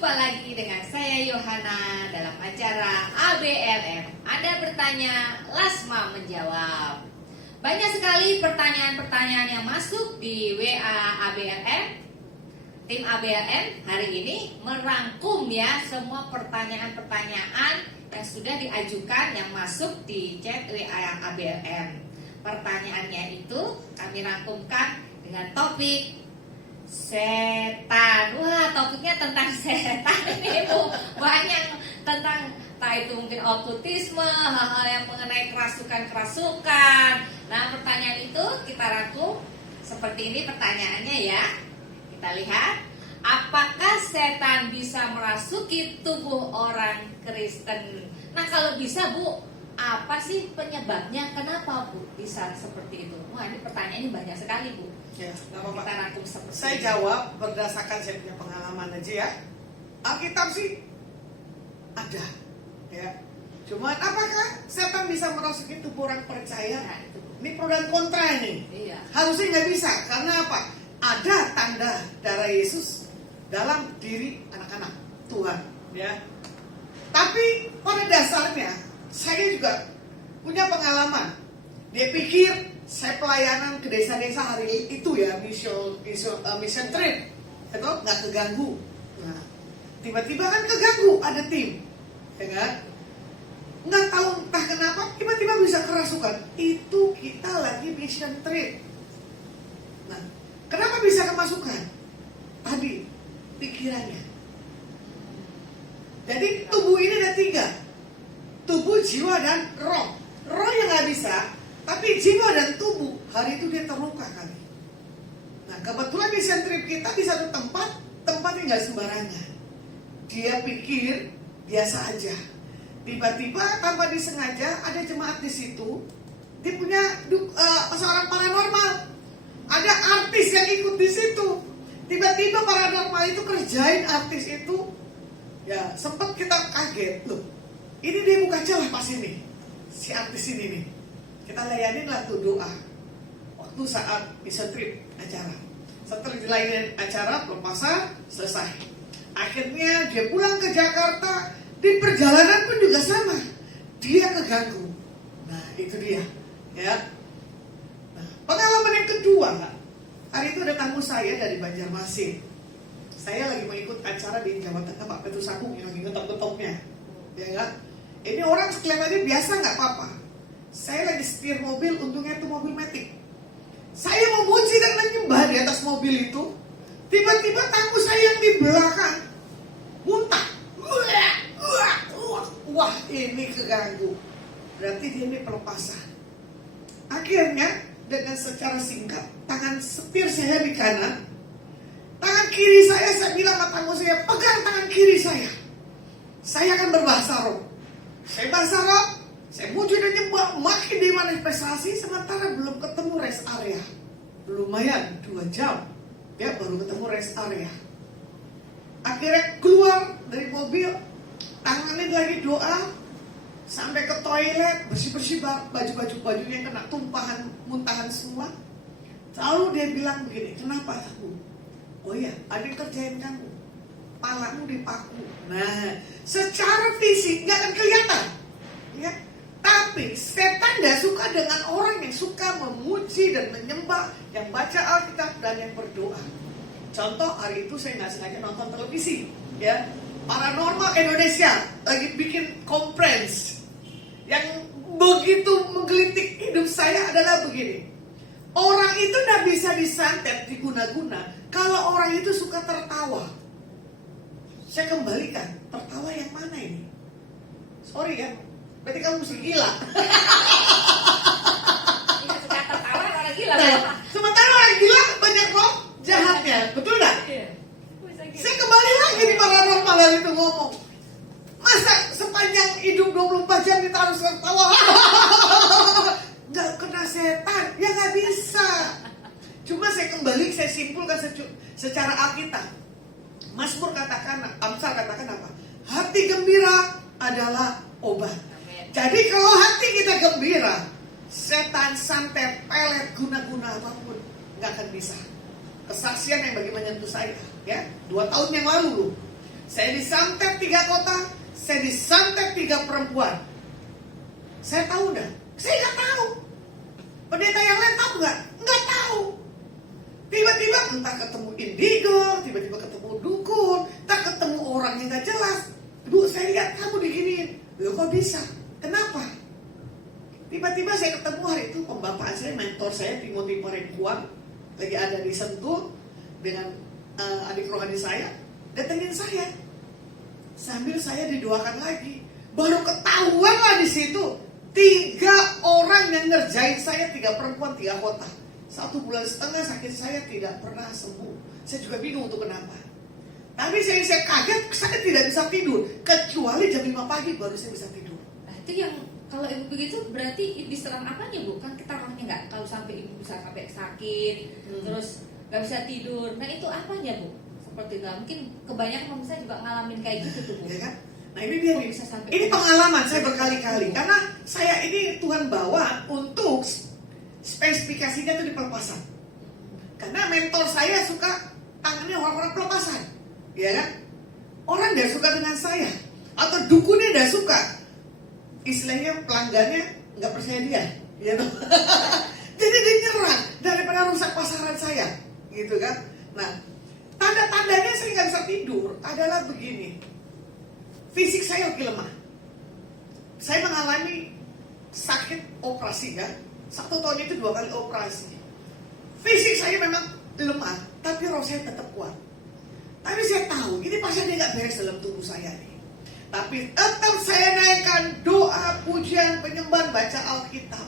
Jumpa lagi dengan saya Yohana dalam acara ABLM. Anda bertanya, Lasma menjawab. Banyak sekali pertanyaan-pertanyaan yang masuk di WA ABLM. Tim ABLM hari ini merangkum ya semua pertanyaan-pertanyaan yang sudah diajukan yang masuk di chat WA ABLM. Pertanyaannya itu kami rangkumkan dengan topik setan. Wah, topiknya tentang setan ini Bu. Banyak tentang entah itu mungkin okultisme, hal-hal yang mengenai kerasukan-kerasukan. Nah, pertanyaan itu kita rangkum seperti ini pertanyaannya ya. Kita lihat, apakah setan bisa merasuki tubuh orang Kristen? Nah, kalau bisa Bu, apa sih penyebabnya? Kenapa Bu bisa seperti itu? Wah, ini pertanyaannya banyak sekali Bu. Ya, nggak apa-apa. Kita rangkum seperti Saya ini. jawab berdasarkan saya punya pengalaman aja ya. Alkitab sih ada, ya. Cuman apakah setan bisa merasuki tubuh orang percaya? Nah, itu Bu. Ini pro dan kontra nih. Iya. Harusnya nggak bisa, karena apa? Ada tanda darah Yesus dalam diri anak-anak Tuhan, ya. Tapi pada dasarnya saya juga punya pengalaman. Dia pikir saya pelayanan ke desa-desa hari itu ya, mission trip, itu nggak keganggu. Nah, tiba-tiba kan keganggu, ada tim, ya kan? Nggak tahu entah kenapa tiba-tiba bisa kerasukan. Itu kita lagi mission trip. Nah, kenapa bisa kemasukan? Tadi pikirannya. Jadi tubuh ini ada 3, tubuh, jiwa, dan roh. Roh yang nggak bisa, tapi jiwa dan tubuh hari itu dia terluka kali. Nah, kebetulan mission trip kita di satu tempat, tempatnya nggak sembarangan. Dia pikir biasa aja. Tiba-tiba tanpa disengaja ada jemaat di situ. Dia punya seorang paranormal. Ada artis yang ikut di situ. Tiba-tiba paranormal itu kerjain artis itu. Ya, sempat kita kaget loh. Ini dia buka celah pas ini. Si artis ini nih. Kita layanin lah tuh doa waktu saat mission trip acara. Setelah dilayani acara pelepasan selesai. Akhirnya dia pulang ke Jakarta. Di perjalanan pun juga sama. Dia keganggu. Nah, itu dia, ya. Nah, pengalaman yang kedua, hari itu ada tamu saya dari Banjarmasin. Saya lagi mau ikut acara di Jawa Tengah, Pak Petrus Agung yang lagi ngetop-ngetopnya, ya kan? Ini orang kelihatannya biasa nggak apa-apa. Saya lagi setir mobil, untungnya itu mobil Matic. Saya mau muji dan menyembah di atas mobil itu. Tiba-tiba tamu saya yang di belakang muntah. Wah, ini keganggu. Berarti dia ini pelepasan. Akhirnya dengan secara singkat, tangan setir saya di kanan, tangan kiri saya bilang sama tamu saya, pegang tangan kiri saya. Saya akan berbahasa roh. Saya bahasa roh, saya muji dan nyembah, makin dimanifestasi, sementara belum ketemu rest area. Lumayan 2 jam, ya baru ketemu rest area. Akhirnya keluar dari mobil, tangannya lagi doa, sampai ke toilet, bersih-bersih baju-baju yang kena tumpahan, muntahan semua. Lalu dia bilang begini, kenapa aku? Oh iya, ada yang kerjain kamu, palamu dipaku. Nah, secara fisik gak akan kelihatan, ya. Tapi setan gak suka dengan orang yang suka memuji dan menyembah, yang baca Alkitab dan yang berdoa. Contoh, hari itu saya gak sengaja nonton televisi, ya. Paranormal Indonesia lagi bikin conference. Yang begitu menggelitik hidup saya adalah begini. Orang itu gak bisa disantet, diguna-guna kalau orang itu suka tertawa. Saya kembalikan, tertawa yang mana ini? Sorry ya, berarti kamu mesti gila. Iya, suka tertawa orang gila. Nah, sementara orang gila banyak roh jahatnya, betul gak? Iya. Saya kembali lagi di paranormal dari itu ngomong, masa sepanjang hidup 24 jam kita harus tertawa? Gak kena setan, ya gak bisa. Cuma saya kembali, saya simpulkan secara Alkitab. Mazmur katakan, Amsal katakan apa? Hati gembira adalah obat. Jadi kalau hati kita gembira, setan, santet, pelet, guna-guna apapun gak akan bisa. Kesaksian yang bagi menyentuh saya, ya 2 tahun yang lalu loh, Saya disantet 3 kota, saya disantet 3 perempuan. Saya tahu dah, saya nggak tahu. Pendeta yang lain tahu nggak? Nggak tahu. Tiba-tiba entah ketemu indigo, tiba-tiba ketemu dukun, entah ketemu orang yang nggak jelas. Bu, saya lihat kamu diginiin. Loh, kok bisa? Kenapa? Tiba-tiba saya ketemu hari itu pembapaan saya, mentor saya, Timothy Parengkuang, lagi ada di Sentul dengan adik rohani saya, datengin saya. Sambil saya didoakan lagi. Baru ketahuan lah di situ 3 orang yang ngerjain saya, 3 perempuan, 3 kota. 1 bulan setengah sakit saya tidak pernah sembuh. Saya juga bingung untuk kenapa. Tapi saya kaget, saya tidak bisa tidur. Kecuali jam 5 pagi baru saya bisa tidur. Nah, itu yang kalau ibu begitu berarti diserang apanya bu? Kan kita orangnya nggak tahu sampai ibu bisa sampai sakit, terus nggak bisa tidur. Nah itu apanya bu? Seperti itu. Mungkin kebanyakan saya juga ngalamin kayak gitu tuh bu. Ya kan? Nah ini dia Kok nih. bisa sampai Ini gitu? pengalaman saya berkali-kali. Karena saya ini Tuhan bawa untuk spesifikasinya itu di pelepasan. Karena mentor saya suka tangannya orang-orang pelepasan. Ya kan? Orang gak suka dengan saya. Atau dukunnya gak suka. Istilahnya pelanggannya gak percaya dia. Gitu. Jadi dia nyerang daripada rusak pasaran saya. Gitu kan? Nah, tanda-tandanya saya gak bisa tidur adalah begini. Fisik saya lebih lemah. Saya mengalami sakit operasi kan. 1 tahun itu 2 kali operasi. Fisik saya memang lemah, tapi roh saya tetap kuat. Tapi saya tahu, ini pasti dia gak beres dalam tubuh saya nih. Tapi tetap saya naikkan doa, pujian, penyembahan, baca Alkitab.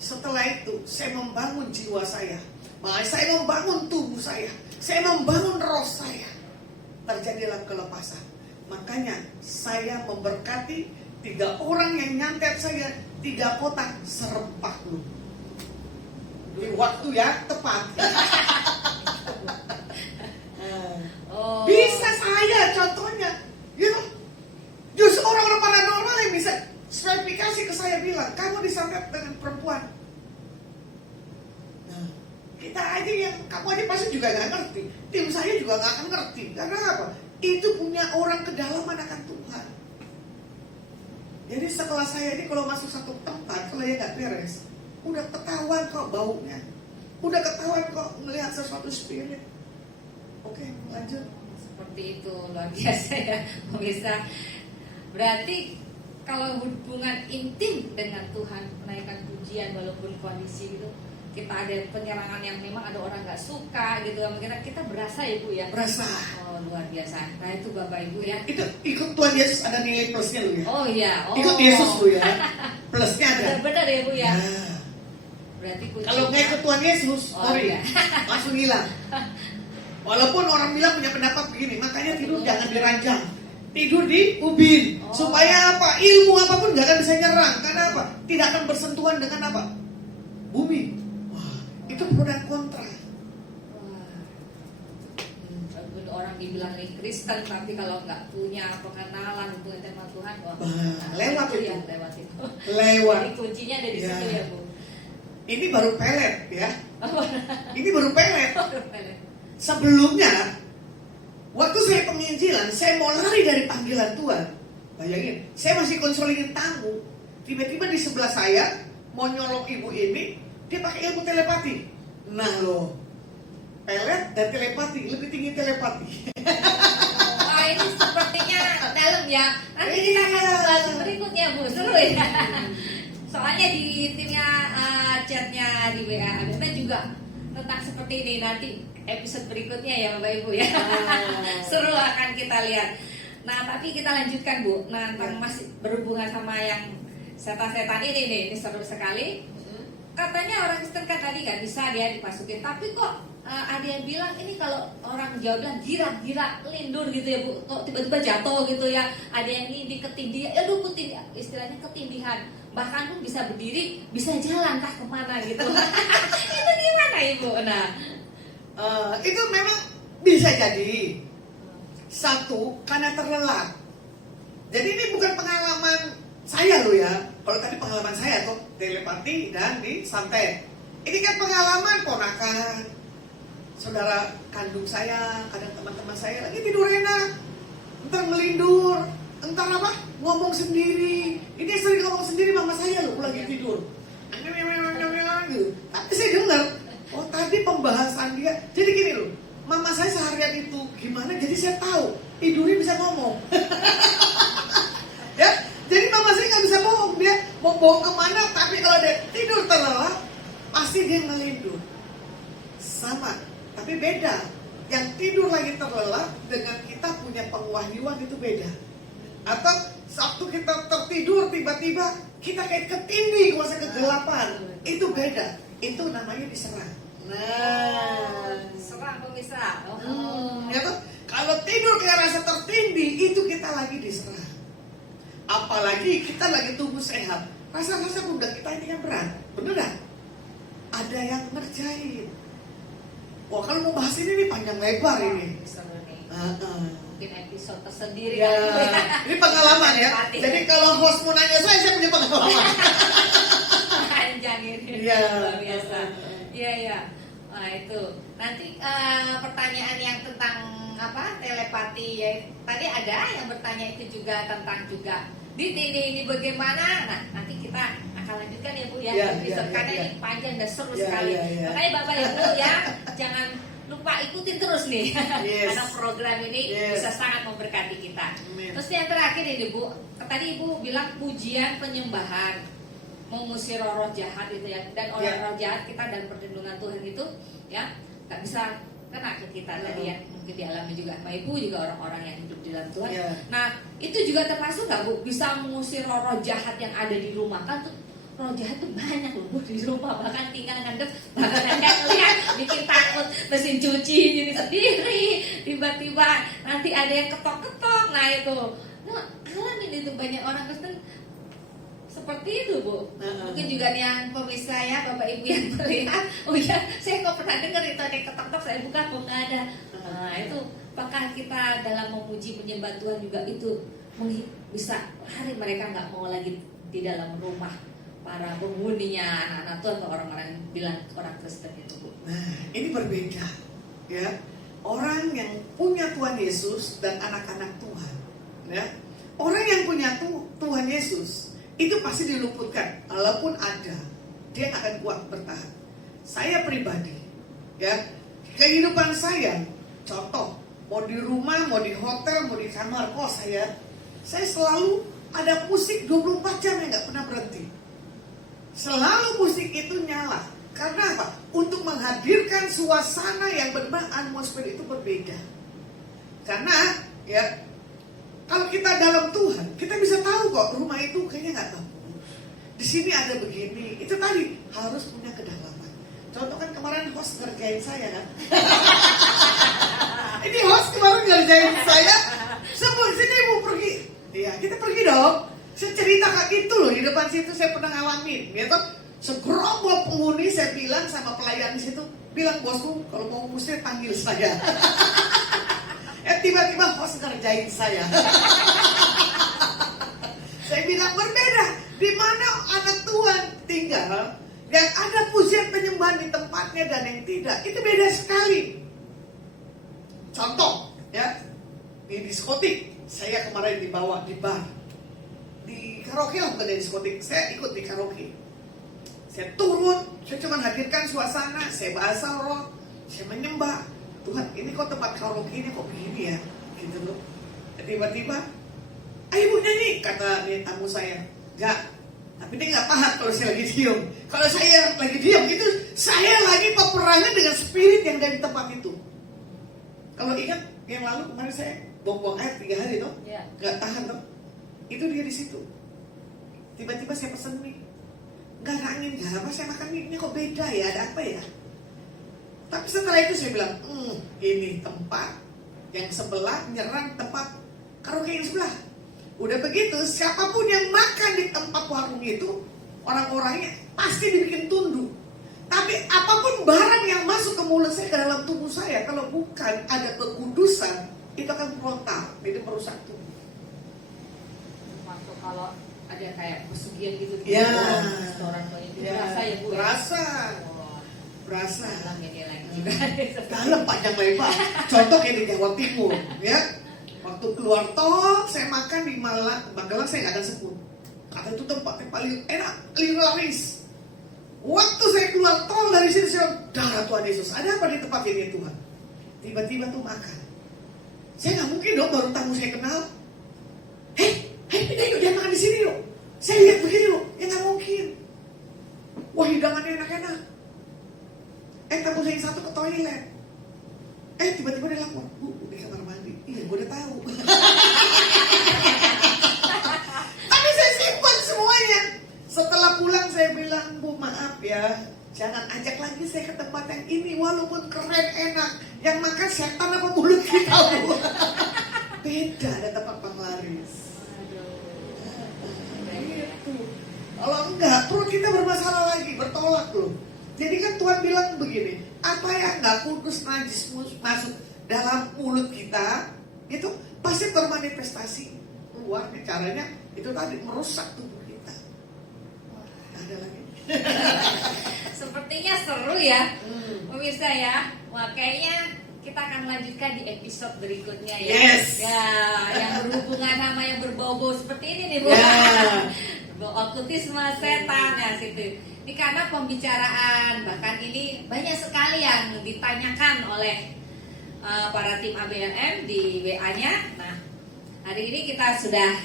Setelah itu, saya membangun jiwa saya. Makanya saya membangun tubuh saya membangun roh saya. Terjadilah kelepasan. Makanya saya memberkati 3 orang yang nyantet saya 3 kotak serempak lu. Di waktu yang tepat. Oh. Bisa saya contohnya, gitu. Justru orang-orang paranormal yang bisa spesifikasi ke saya bilang, kamu disantet dengan perempuan. Nah, kita aja yang kamu aja pasti juga nggak ngerti. Tim saya juga nggak akan ngerti. Karena apa? Itu punya orang kedalaman akan Tuhan. Jadi setelah saya ini kalau masuk satu tempat, kalau ya nggak beres, udah ketahuan kok baunya, udah ketahuan kok melihat sesuatu spirit. Oke, lanjut. Seperti itu, luar biasa ya pemirsa. Berarti kalau hubungan intim dengan Tuhan, menaikkan pujian walaupun kondisi itu kita ada penyerangan yang memang ada orang nggak suka gitu, kita berasa ya bu ya. Berasa. Oh luar biasa. Nah itu bapak ibu ya. Itu ikut Tuhan Yesus ada nilai plusnya lu ya. Oh iya. Oh. Ikut Yesus lu ya. Plusnya ada. Benar ya bu ya. Nah. Berarti kuncinya, Kalau nggak ikut Tuhan Yesus, sorry, iya. langsung hilang. Walaupun orang bilang punya pendapat begini, makanya tidur jangan diranjang, tidur di ubin, supaya apa? Ilmu apapun nggak akan bisa nyerang. Karena apa? Tidak akan bersentuhan dengan apa? Bumi. Wah, itu pro dan kontra. Walaupun orang dibilang nih Kristen, tapi kalau nggak punya pengenalan hubungan sama Tuhan, wah, lewat itu. ya, lewat itu. Lewat. Jadi kuncinya ada di situ ya bu. Ini baru pelet ya. Ini baru pelet. Pelet. Sebelumnya, waktu saya penginjilan, saya mau lari dari panggilan Tuhan. Bayangin, saya masih konsolingin tamu. Tiba-tiba di sebelah saya, mau nyolok ibu ini, dia pakai ilmu telepati. Nah loh, pelet dan telepati, lebih tinggi telepati. Wah ini sepertinya dalam ya. Nanti kita akan bahas berikutnya bu, seru ya. Soalnya di timnya chatnya di WA ada juga tentang seperti ini, nanti episode berikutnya ya Bapak Ibu ya. Seru akan kita lihat. Nah tapi kita lanjutkan bu. Nah tentang masih berhubungan sama yang setan-setan ini seru sekali. Katanya orang Kristen kan tadi kan bisa dia dimasukin, tapi kok ada yang bilang ini kalau orang Jawa bilang girak lindur gitu ya bu, kok tiba-tiba jatuh gitu ya. Ada yang ini ketindihan, istilahnya ketindihan. Bahkan pun bisa berdiri, bisa jalan kah kemana gitu. Itu gimana ibu? Nah, itu memang bisa jadi. Satu, karena terlelap. Jadi ini bukan pengalaman saya loh ya. Kalau tadi pengalaman saya tuh telepati dan disantet. Ini kan pengalaman ponakan, saudara kandung saya, kadang teman-teman saya lagi tidur enak. apa? Ngomong sendiri. Ini sering ngomong sendiri mama saya loh lagi tidur. Gitu. Tapi saya dengar, oh tadi pembahasan dia. Jadi gini loh, mama saya seharian itu gimana? Jadi saya tahu tidurnya bisa ngomong. Ya, jadi mama saya nggak bisa bohong, dia mau bohong kemana? Tapi kalau dia tidur terlelap, pasti dia ngelindur. Sama, tapi beda. Yang tidur lagi terlelap dengan kita punya penwahyuan itu beda. Atau waktu kita tertidur tiba-tiba kita kayak ketindih kuasa kegelapan, itu beda. Itu namanya diserang. Nah, Serang pemirsa. ya tuh. Kalau tidur kayak rasa tertindih, itu kita lagi diserang. Apalagi kita lagi tubuh sehat, rasa-rasa pundak kita ini kan berat, bener gak? Ada yang ngerjain. Wah kalau mau bahas ini nih panjang lebar ini. Seru nih. Mungkin episode tersendiri Ya, kan. ini pengalaman ya. Telepati. Jadi kalau host mau nanya saya punya pengalaman. Panjang ini. Iya. Luar biasa. Iya iya. Nah itu nanti pertanyaan yang tentang apa telepati ya. Tadi ada yang bertanya itu juga tentang juga ini bagaimana. Nah nanti kita akan lanjutkan ya Bu ya. Iya, Episode iya, karena iya. ini panjang dan seru Iya, sekali. iya, iya. Makanya Bapak Ibu ya jangan lupa ikutin terus nih. Yes. Karena program ini Yes. bisa sangat memberkati kita. Amin. Terus yang terakhir ini Bu, tadi Ibu bilang pujian penyembahan mengusir roh jahat itu ya, dan oleh Ya. roh jahat kita dan perlindungan Tuhan itu ya nggak bisa kena ke kita tadi ya, mungkin dialami juga Pak Ibu juga orang-orang yang hidup di dalam Tuhan. Ya. Nah itu juga termasuk nggak Bu bisa mengusir roh jahat yang ada di rumah kan tuh. Roh jahat tuh banyak loh Bu di rumah, bahkan tinggal ngadep, bahkan ada yang lihat bikin takut mesin cuci jadi sendiri, tiba-tiba nanti ada yang ketok-ketok, nah itu, nah, alamin itu banyak orang Kristen seperti itu Bu. Mungkin juga nih yang pemirsa ya Bapak Ibu yang melihat, oh ya saya kok pernah dengar itu ada yang ketok-ketok, saya buka kok nggak ada. Nah itu apakah kita dalam memuji penyembah Tuhan juga itu bisa hari mereka nggak mau lagi di dalam rumah para penghuninya anak-anak Tuhan atau orang-orang yang bilang orang Kristen itu Bu. Nah, ini berbeda ya. Orang yang punya Tuhan Yesus dan anak-anak Tuhan ya. Orang yang punya Tuhan Yesus itu pasti diluputkan. Walaupun ada, dia akan kuat bertahan. Saya pribadi ya, kehidupan saya contoh, mau di rumah, mau di hotel, mau di kamar kos saya selalu ada musik 24 jam yang gak pernah berhenti. Selalu musik itu nyala. Karena apa? Untuk menghadirkan suasana yang benar, atmosfer itu berbeda. Karena ya, kalau kita dalam Tuhan, kita bisa tahu kok rumah itu kayaknya nggak bagus. Di sini ada begini. Itu tadi harus punya kedalaman. Contoh kan kemarin host ngerjain saya kan. Ini host kemarin ngerjain saya. Sebelum sini mau pergi. Iya, kita pergi dong. Saya cerita kayak gitu loh, di depan situ saya pernah ngalamin, gitu. Segerombol penghuni saya bilang sama pelayan di situ, bilang bosku kalau mau musir panggil saya. Tiba-tiba bos ngerjain saya. Saya bilang berbeda, di mana anak Tuhan tinggal, yang ada pujian penyembahan di tempatnya dan yang tidak, itu beda sekali. Contoh, ya, di diskotik, saya kemarin dibawa di bar. Di karaoke lah, bukan di diskotik, saya ikut di karaoke. Saya turun, saya cuma hadirkan suasana, saya bahasa roh, saya menyembah. Tuhan, ini kok tempat karaoke ini kok begini ya, gitu loh. Tiba-tiba, ayo Bu nyanyi, kata nih tamu saya. Enggak, tapi dia nggak tahan kalau saya lagi diem. Kalau saya lagi diem, itu saya lagi peperangan dengan spirit yang dari tempat itu. Kalau ingat yang lalu kemarin saya buang-buang air 3 hari tuh, nggak tahan tuh. Itu dia di situ. Tiba-tiba saya pesen mie. Nggak ada angin, nggak apa, saya makan mie. Ini kok beda ya, ada apa ya? Tapi setelah itu saya bilang, ini tempat yang sebelah nyerang tempat karaoke yang sebelah. Udah begitu, siapapun yang makan di tempat warung itu, orang-orangnya pasti dibikin tunduk. Tapi apapun barang yang masuk ke mulut saya, ke dalam tubuh saya, kalau bukan ada kekudusan, itu akan frontal, jadi merusak tubuh. Waktu kalau ada kayak pesugihan gitu, Ya. restoran banyak itu Ya. berasa ya Bu ya? Berasa. Wah, Berasa. dalam ini lagi juga. Dalam panjang lebar. Contoh kayak di Jawa Timur, ya. Waktu keluar tol, saya makan di Magelang, saya nggak ada sebut. Kata itu tempat yang paling enak, paling laris. Waktu saya keluar tol dari sini, saya darah Tuhan Yesus. Ada apa di tempat ini Tuhan? Tiba-tiba tuh makan. Saya nggak mungkin dong baru tamu saya kenal. Hei, pindah yuk, jangan makan di sini yuk. Saya lihat begini loh, ya nggak mungkin. Wah, hidangannya enak-enak. Tamu saya yang satu ke toilet. Tiba-tiba dia lapor, Bu, di kamar mandi. Iya, gue udah tahu. Tapi saya simpan semuanya. Setelah pulang saya bilang, Bu, maaf ya, jangan ajak lagi saya ke tempat yang ini. Walaupun keren, enak, yang makan setan apa mulut kita, Bu. Beda, ada tempat penglaris. Gitu. Kalau enggak, perut kita bermasalah lagi, bertolak loh. Jadi kan Tuhan bilang begini, apa yang nggak kudus najis masuk dalam mulut kita, itu pasti termanifestasi keluar. Caranya itu tadi merusak tubuh kita. Ada lagi. Sepertinya seru ya, pemirsa ya. Wah, kayaknya kita akan lanjutkan di episode berikutnya ya. Yes. Ya, yang berhubungan sama yang berbau-bau seperti ini nih, Bu. Ya. Okultisme, setan ya situ. Ini karena pembicaraan, bahkan ini banyak sekali yang ditanyakan oleh para tim ABLM di WA-nya. Nah, hari ini kita sudah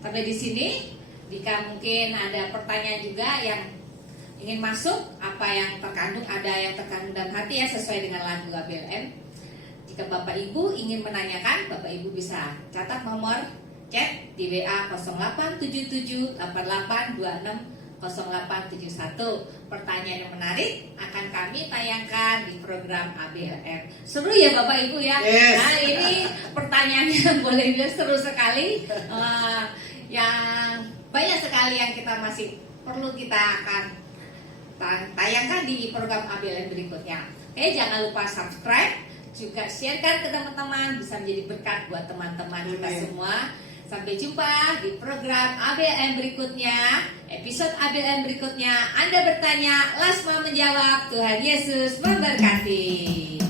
sampai di sini. Jika mungkin ada pertanyaan juga yang ingin masuk, apa yang terkandung, ada yang terkandung dalam hati ya, sesuai dengan lagu ABLM. Jika Bapak Ibu ingin menanyakan, Bapak Ibu bisa catat nomor chat di WA 087788260871. Pertanyaan yang menarik akan kami tayangkan di program ABLM. Seru ya Bapak Ibu ya. Yes. Nah, ini pertanyaannya boleh bilang seru sekali. Yang banyak sekali yang kita masih perlu kita akan tayangkan di program ABLM berikutnya. Oke, jangan lupa subscribe, juga sharekan ke teman-teman, bisa menjadi berkat buat teman-teman kita semua. Sampai jumpa di program ABLM berikutnya, episode ABLM berikutnya. Anda bertanya, Lasma menjawab. Tuhan Yesus memberkati.